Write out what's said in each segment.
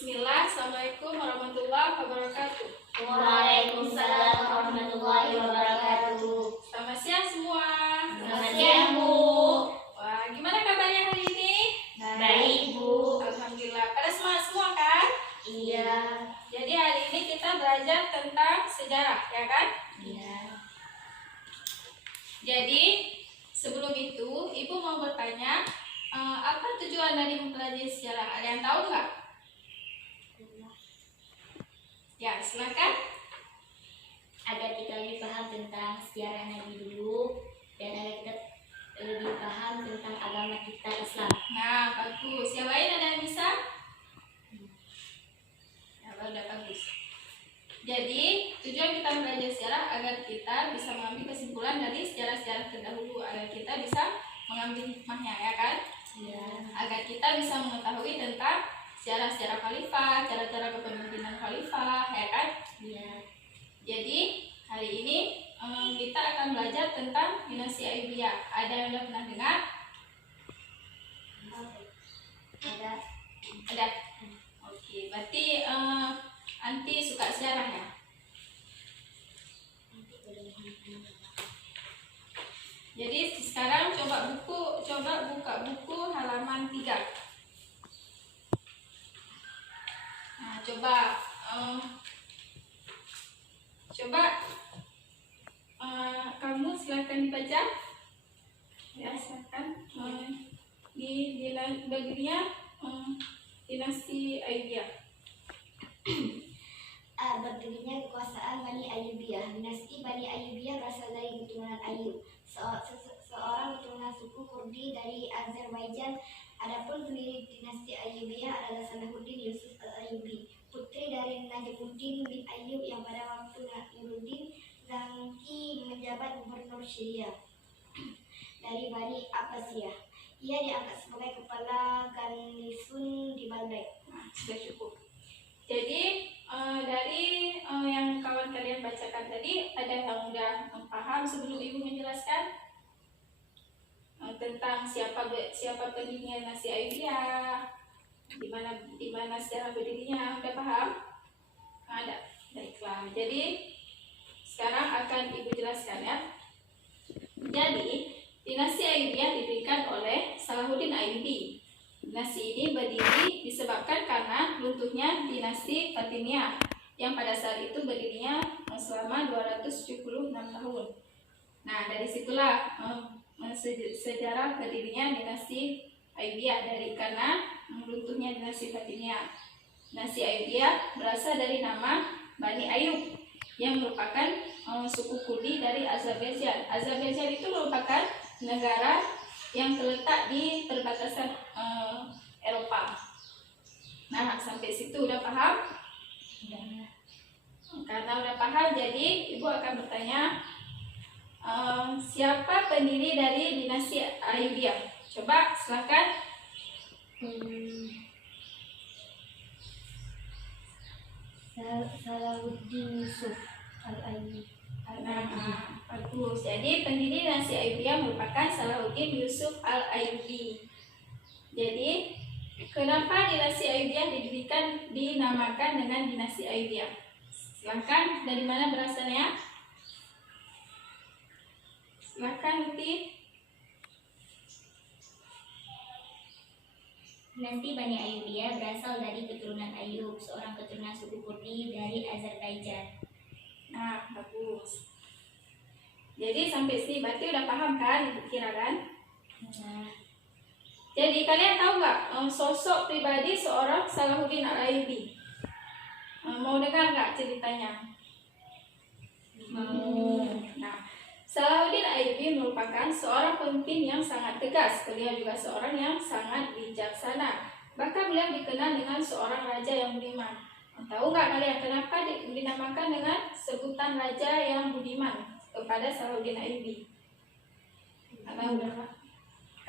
Bismillah, Assalamualaikum warahmatullahi wabarakatuh. Waalaikumsalam warahmatullahi wabarakatuh. Selamat siang semua. Selamat siang, Bu. Wah, gimana kabarnya hari ini? Baik, Bu. Alhamdulillah. Pada semangat semua kan? Iya. Jadi hari ini kita belajar tentang sejarah, ya kan? Iya. Jadi sebelum itu, Ibu mau bertanya, apa tujuan dari mempelajari sejarah? Ada yang tahu nggak? Ya, silakan. Agar kita lebih paham tentang sejarah Nabi dulu dan agar kita lebih paham tentang agama kita Islam. Nah, bagus. Yang lain ada yang bisa? Ya, udah bagus. Jadi, tujuan kita belajar sejarah agar kita bisa mengambil kesimpulan dari sejarah-sejarah terdahulu, agar kita bisa mengambil hikmahnya, ya kan? Iya. Agar kita bisa mengetahui tentang sejarah-sejarah khalifah, cara-cara kepemimpinan khalifah, ya kan? Iya. Jadi, hari ini kita akan belajar tentang dinasti Ayyubiyah. Ada yang udah pernah dengar? Ada. Ada. Oke, berarti anti suka sejarah ya? Jadi sekarang coba buka buku halaman 3. Nah, coba kamu silakan dibaca. Ya, silakan. Di bagiannya dinasti Ayyubiyah. Berdirinya kekuasaan Bani Ayyubiyah. Dinasti Bani Ayyubiyah berasal dari keturunan Ayyub, seorang keturunan suku Kurdi dari Azerbaijan. Adapun pendiri dinasti Ayyubiyah adalah Salahuddin Yusuf al-Ayyubi, putri dari Najmuddin bin Ayyub yang pada waktu Nuruddin Zangki menjabat gubernur Syria dari Bani Abbasiyah. Ia diangkat sebagai kepala garnisun di Baghdad. Nah, sudah cukup. Jadi dari yang kawan kalian bacakan tadi, ada yang udah paham sebelum Ibu menjelaskan tentang siapa pendirinya dinasti Ayyubiyah, di mana sejarah berdirinya, udah paham? Ada. Baiklah. Jadi sekarang akan Ibu jelaskan ya. Jadi dinasti Ayyubiyah didirikan oleh Salahuddin Ayyubi. Dinasti ini berdiri disebabkan karena runtuhnya dinasti Fatimiyah yang pada saat itu berdirinya selama 276 tahun. Nah, dari situlah sejarah berdirinya dinasti Ayyubiyah karena runtuhnya dinasti Fatimiyah. Dinasti Ayyubiyah berasal dari nama Bani Ayyub yang merupakan suku Kurdi dari Azerbaijan. Azerbaijan itu merupakan negara yang terletak di perbatasan Eropa. Nah, sampai situ udah paham? Iya. Karena udah paham, jadi Ibu akan bertanya, siapa pendiri dari dinasti Ayyubiyah? Coba silakan. Salahuddin Yusuf al-Ayyubi. Nah, bagus. Jadi pendiri dinasti Ayyubiyah merupakan Salahuddin Yusuf al-Ayyubi. Jadi kenapa dinasti Ayyubiyah dinamakan dengan dinasti Ayyubiyah? Silakan, dari mana berasalnya? Silakan, Uti. Dinasti Bani Ayyubiyah berasal dari keturunan Ayyub, seorang keturunan suku Kurdi dari Azerbaijan. Nah, bagus. Jadi sampai sini berarti udah paham kan, Ibu kira kan? Nah, Jadi kalian tahu nggak sosok pribadi seorang Salahuddin al-Ayyubi? Mau dengar nggak ceritanya? mau. Nah, Salahuddin Ayyubi merupakan seorang pemimpin yang sangat tegas. Beliau juga seorang yang sangat bijaksana. Bahkan beliau dikenal dengan seorang raja yang budiman. Tahu nggak kalian kenapa dinamakan dengan sebutan raja yang budiman kepada Salahuddin Ayyubi?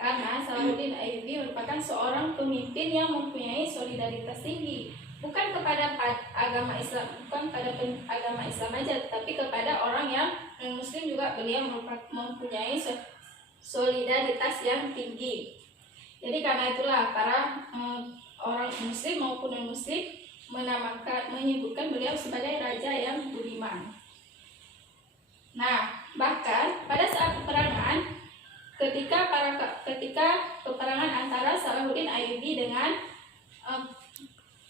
Karena Salahuddin Ayyubi merupakan seorang pemimpin yang mempunyai solidaritas tinggi, bukan kepada agama Islam, bukan pada agama Islam aja, tapi kepada orang yang non-Muslim juga beliau mempunyai solidaritas yang tinggi. Jadi karena itulah para orang Muslim maupun non-Muslim menyebutkan beliau sebagai raja yang budiman. Nah, bahkan pada saat peperangan, ketika peperangan antara Salahuddin Ayyubi dengan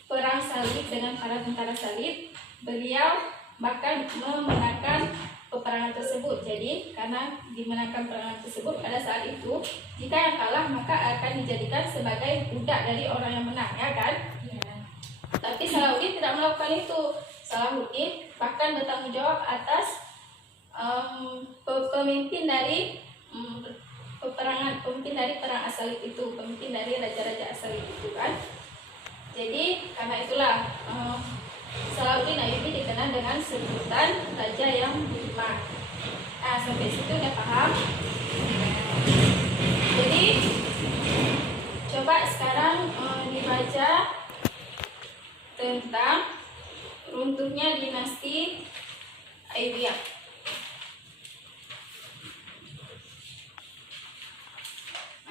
perang salib dengan para tentara salib, beliau bahkan memenangkan peperangan tersebut. Jadi karena dimenangkan peperangan tersebut, pada saat itu jika yang kalah maka akan dijadikan sebagai budak dari orang yang menang, ya kan? Ya. Tapi Salahuddin tidak melakukan itu. Salahuddin bahkan bertanggung jawab atas pemimpin dari perang As-Salib itu, pemimpin dari raja-raja As-Salib itu kan. Jadi karena itulah Salahuddin Ayyubi dikenal dengan sebutan raja yang budiman. Nah, sampai situ udah paham? Jadi coba sekarang dibaca tentang runtuhnya dinasti Ayyubiyah.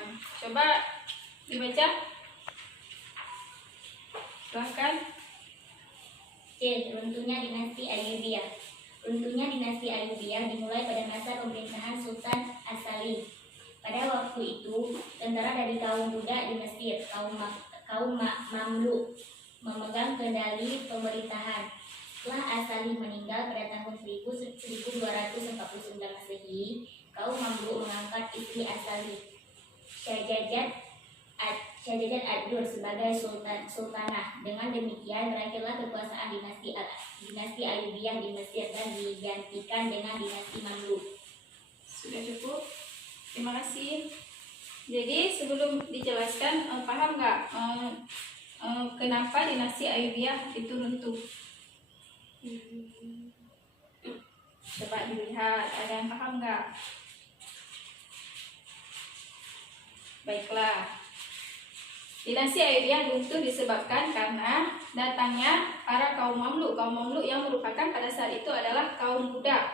Nah, coba dibaca. Silahkan. C. Runtuhnya dinasti Ayyubiyah. Runtuhnya dinasti Ayyubiyah dimulai pada masa pemerintahan Sultan As-Salim. Pada waktu itu, tentara dari kaum budak di Mesir, kaum Mamluk, memegang kendali pemerintahan. Setelah As-Salim meninggal pada tahun 1249 Masehi, kaum Mamluk mengangkat istri As-Salim, Syahjadat Ad-Dur sebagai sultanah. Dengan demikian berakhirlah kekuasaan dinasti Ayyubiyah di Mesir dan digantikan dengan dinasti Mamluk. Sudah cukup? Terima kasih. Jadi sebelum dijelaskan, paham nggak kenapa dinasti Ayyubiyah itu runtuh? Coba dilihat, ada yang paham nggak? Baiklah. Dinasti Ayyubiyah runtuh disebabkan karena datangnya para kaum Mamluk. Kaum Mamluk yang merupakan pada saat itu adalah kaum budak.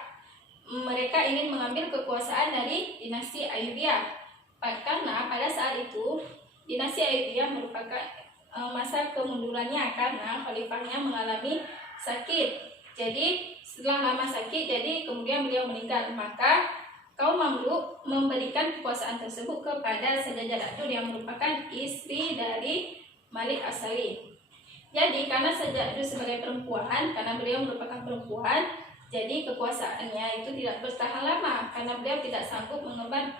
Mereka ingin mengambil kekuasaan dari dinasti Ayyubiyah. Karena pada saat itu dinasti Ayyubiyah merupakan masa kemundurannya karena khalifahnya mengalami sakit. Jadi setelah lama sakit, jadi kemudian beliau meninggal. Maka kaum Mamluk memberikan kekuasaan tersebut kepada Syahjadat Ad-Dur yang merupakan istri dari Malik As-Salim. Jadi karena Syahjadat Ad-Dur sebagai perempuan, karena beliau merupakan perempuan, jadi kekuasaannya itu tidak bertahan lama karena beliau tidak sanggup mengemban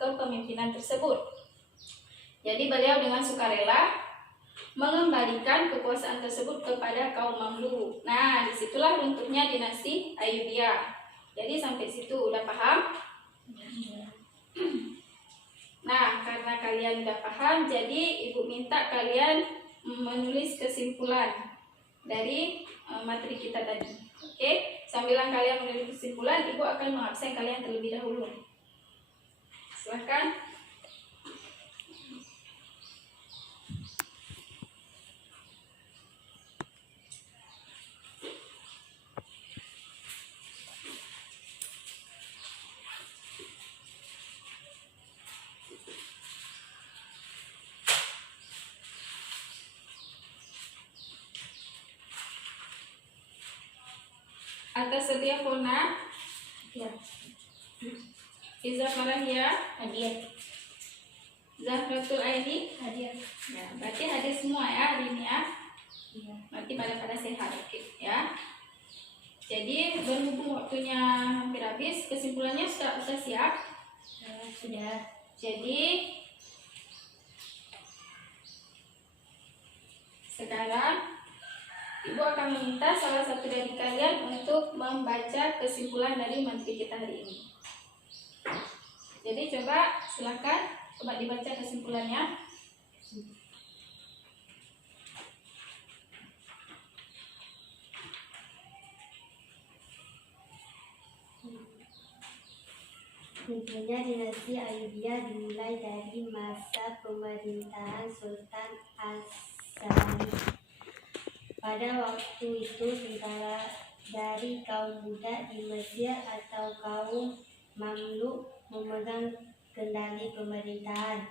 kepemimpinan tersebut. Jadi beliau dengan sukarela mengembalikan kekuasaan tersebut kepada kaum Mamluk. Nah, disitulah runtuhnya dinasti Ayyubiyah. Jadi sampai situ udah paham? Nah, karena kalian udah paham, jadi ibu minta kalian menulis kesimpulan dari materi kita tadi. Oke, sambilan kalian menulis kesimpulan, ibu akan mengabsen kalian terlebih dahulu. Silahkan. Atas setia Fona, Ya. Iza Farahia, Hadir. Zahratul Aini. Hadir. Ya, berarti hadir semua ya hari ini ya. Iya. Berarti pada sehat, oke ya. Jadi berhubung waktunya hampir habis, kesimpulannya sudah siap. Sudah. Jadi sekarang ibu akan meminta salah satu dari kalian untuk membaca kesimpulan dari materi kita hari ini. Jadi coba silakan, coba dibaca kesimpulannya. Runtuhnya dinasti Ayyubiyah dimulai dari masa pemerintahan Sultan As-Salim. Pada waktu itu tentara dari kaum budak di Mesir atau kaum Mamluk memegang kendali pemerintahan.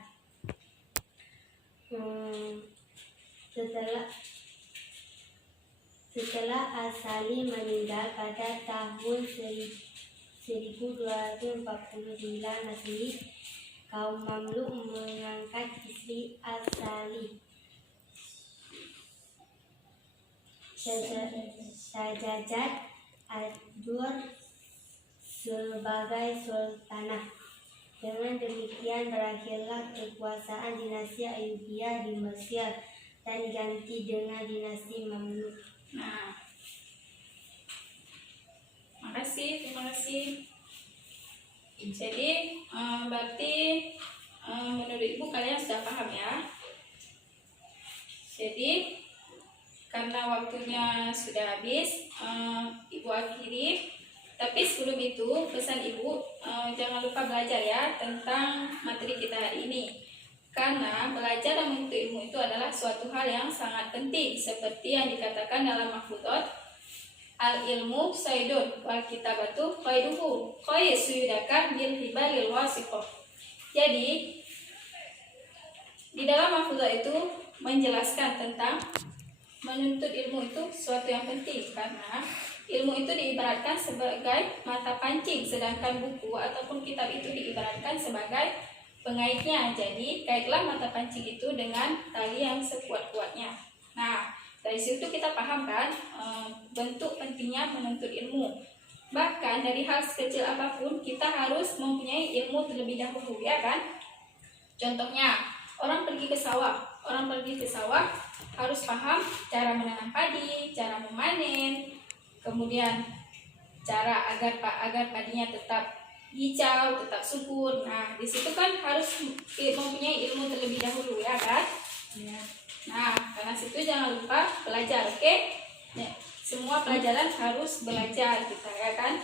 Setelah As-Salim meninggal pada tahun 1249 Masehi, kaum Mamluk mengangkat istri As-Salim, Syahjajat ad-Dur, sebagai sultanah. Dengan demikian berakhirlah kekuasaan dinasti Ayyubiyah di Mesir dan diganti dengan dinasti Mamluk. Nah, terima kasih. Jadi berarti menurut Ibu kalian sudah paham ya. Jadi karena waktunya sudah habis, Ibu akhiri. Tapi sebelum itu pesan Ibu, jangan lupa belajar ya tentang materi kita hari ini. Karena belajar dan menuntut ilmu itu adalah suatu hal yang sangat penting, seperti yang dikatakan dalam Mahfudhot, al-ilmu saydun wal kitabatu qaiduhu suyudaka bil hibalil wasiqah. Jadi di dalam Mahfudhot itu menjelaskan tentang menuntut ilmu itu suatu yang penting, karena ilmu itu diibaratkan sebagai mata pancing, sedangkan buku ataupun kitab itu diibaratkan sebagai pengaitnya. Jadi kaitlah mata pancing itu dengan tali yang sekuat-kuatnya. Nah, dari situ kita paham kan bentuk pentingnya menuntut ilmu. Bahkan dari hal sekecil apapun kita harus mempunyai ilmu terlebih dahulu, ya kan? Contohnya, orang pergi ke sawah harus paham cara menanam padi, cara memanen, kemudian cara agar padinya tetap hijau, tetap subur. Nah, di situ kan harus mempunyai ilmu terlebih dahulu, ya kan? Ya. Nah, karena situ jangan lupa belajar, oke? Ya, semua pelajaran harus belajar kita, ya kan?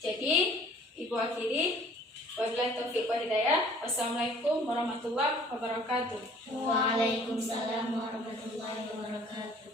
Jadi, Ibu akhiri. Wabillahi taufiq wal hidayah. Wassalamualaikum warahmatullahi wabarakatuh. Waalaikumsalam warahmatullahi wabarakatuh.